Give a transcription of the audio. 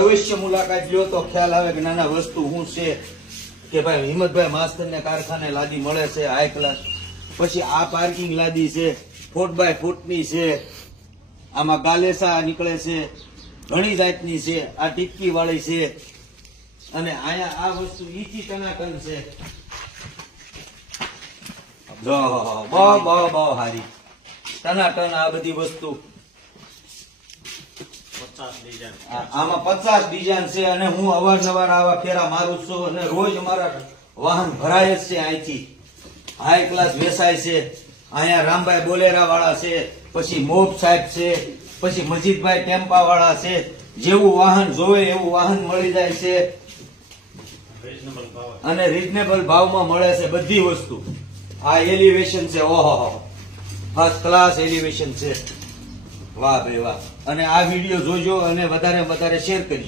અવશ્ય મુલાકાત લ્યો તો ખ્યાલ આવે કે નાના વસ્તુ શું છે કે ભાઈ હિંમતભાઈ માસ્તરને કારખાને લાદી મળે છે હાઈ ક્લાસ. પછી આ પાર્કિંગ લાદી છે, ફૂટ બાય ફૂટની છે, આમાં ગાલેસા નીકળે છે, ઘણી જાતની છે, આ ટીપકી વાળી છે, અને અહીંયા આ વસ્તુ ઈચી ટનાટન છે. બહુ હારી ટનાટન આ બધી વસ્તુ. આમાં 50 ડિઝાઇન છે અને હું અવારનવાર આવા ફેરા મારું છું અને રોજ અમારા વાહન ભરાય જ છે. અહીંથી હાઈ ક્લાસ વેસાય છે. અહીંયા રામભાઈ બોલેરા વાળા છે, પછી મોબ સાહેબ છે, પછી મજીદભાઈ ટેમ્પા વાળા છે. જેવું વાહન જોવે એવું વાહન મળી જાય છે અને રીઝનેબલ ભાવમાં મળે છે બધી વસ્તુ. આ એલિવેશન છે, ઓહો ફર્સ્ટ ક્લાસ એલિવેશન છે. વાહ ભાઈ વાહ. અને આ વિડીયો જોજો અને વધારે વધારે શેર કરજો.